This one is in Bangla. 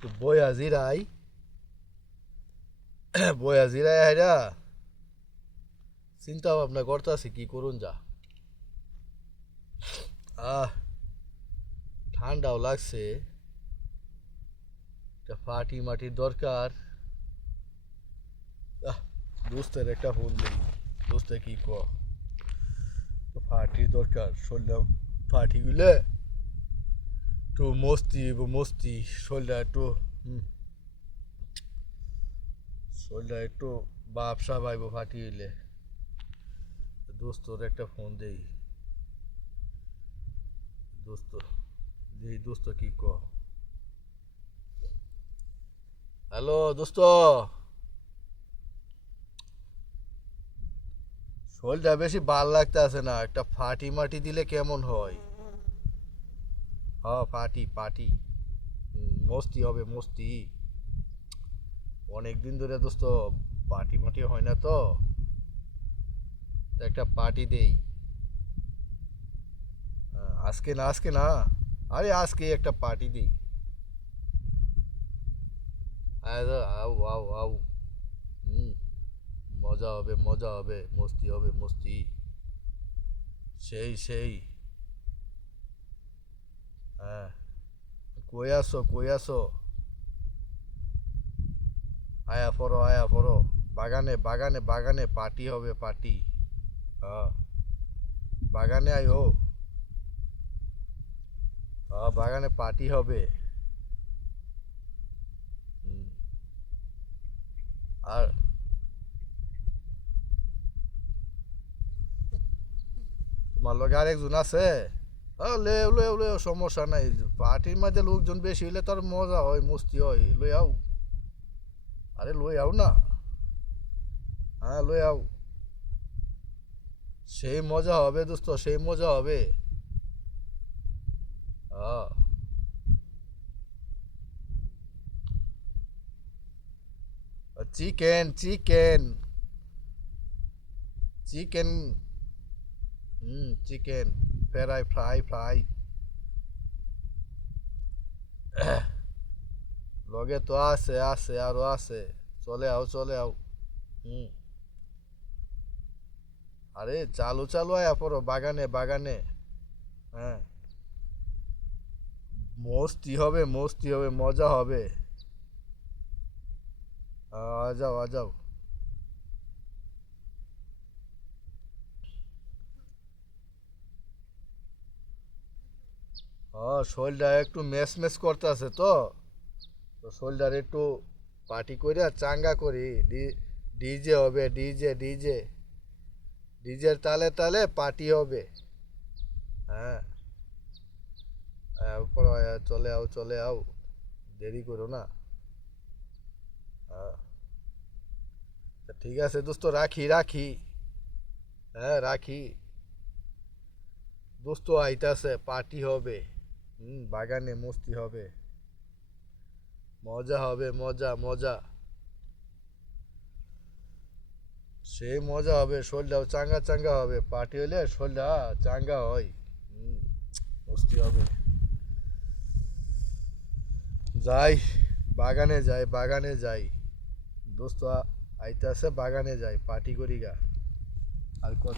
তো বইয়া জিরাই বইয়া জিরাই হাইরা চিন্তা ভাবনা করতেছি কি করুন যা। আহ ঠান্ডাও লাগছে, একটা ফাটি মাটির দরকার। আহ দোস্তের একটা ফোন দিই, দোস্তে কি ক, তো ফাটির দরকার শরীরটা, ফাটি গুলে একটু মস্তি মস্তি শরীরটা একটু শরীরটা একটু বাপসা পাইব ফাটি হইলে। দোস্তর একটা ফোন দেই, দোস্ত দেই, দোস্ত কি ক। হ্যালো দোস্ত, শরীরটা বেশি ভাল লাগতে আছে না, একটা ফাটি মাটি দিলে কেমন হয়? হ্যাঁ পার্টি পার্টি, মস্তি হবে মস্তি। অনেক দিন ধরে দোস্ত পার্টি মাটি হয় না তো, তো একটা পার্টি দেই। আজকে না আজকে না, আরে আজকে একটা পার্টি দেই। আও আও আও, হুম, মজা হবে মজা হবে, মস্তি হবে মস্তি, সেই সেই। হ্যাঁ, কই আসো কই আসো, আয়া পড়ো আয়া পড়ো, বাগানে বাগানে বাগানে পার্টি হবে পার্টি। হ্যাঁ, বাগানে আয়ো, হ্যাঁ বাগানে পার্টি হবে। হুম, আর তোমার লগে আরেকজন আছে? লেও লেও লেও, সমস্যা নাই, পার্টির মধ্যে লোকজন বেশি হইলে তার মজা হয় মস্তি হয়, লই আও। আরে লই আও না, হ্যাঁ লই আও, সেই মজা হবে দোস্ত, সেই মজা হবে। হ্যাঁ, chicken chicken chicken, chicken fry fry fry. লগে তো আছে আছে আরো আছে, চলে আও চলে আও। হুম, আরে চালু চালু আয়া পড়ো বাগানে বাগানে। হ্যাঁ, মস্তি হবে মজা হবে। আ যাও আ যাও। শরীরটা একটু মেস মেস করতেছে তো, তো শরীরটার একটু পার্টি করে চাঙ্গা করি। ডিজে হবে, ডিজে ডিজে, ডিজের তালে তালে পার্টি হবে। হ্যাঁ, উপর চলে আও চলে আও, দেরি করো না। হ্যাঁ, তা ঠিক আছে দোস্ত, রাখি রাখি। হ্যাঁ রাখি, দোস্ত আইতাছে, পার্টি হবে। বাগানে মস্তি হবে, মজা হবে মজা মজা, সেই মজা হবে, শরীরটাও চাঙ্গা চাঙ্গা হবে, পার্টি হইলে শরীরটা চাঙ্গা হয়। হুম, মস্তি হবে। যাই, বাগানে যাই বাগানে যাই, দোস্ত আইতাছে, বাগানে যাই পার্টি করি গা। আর কত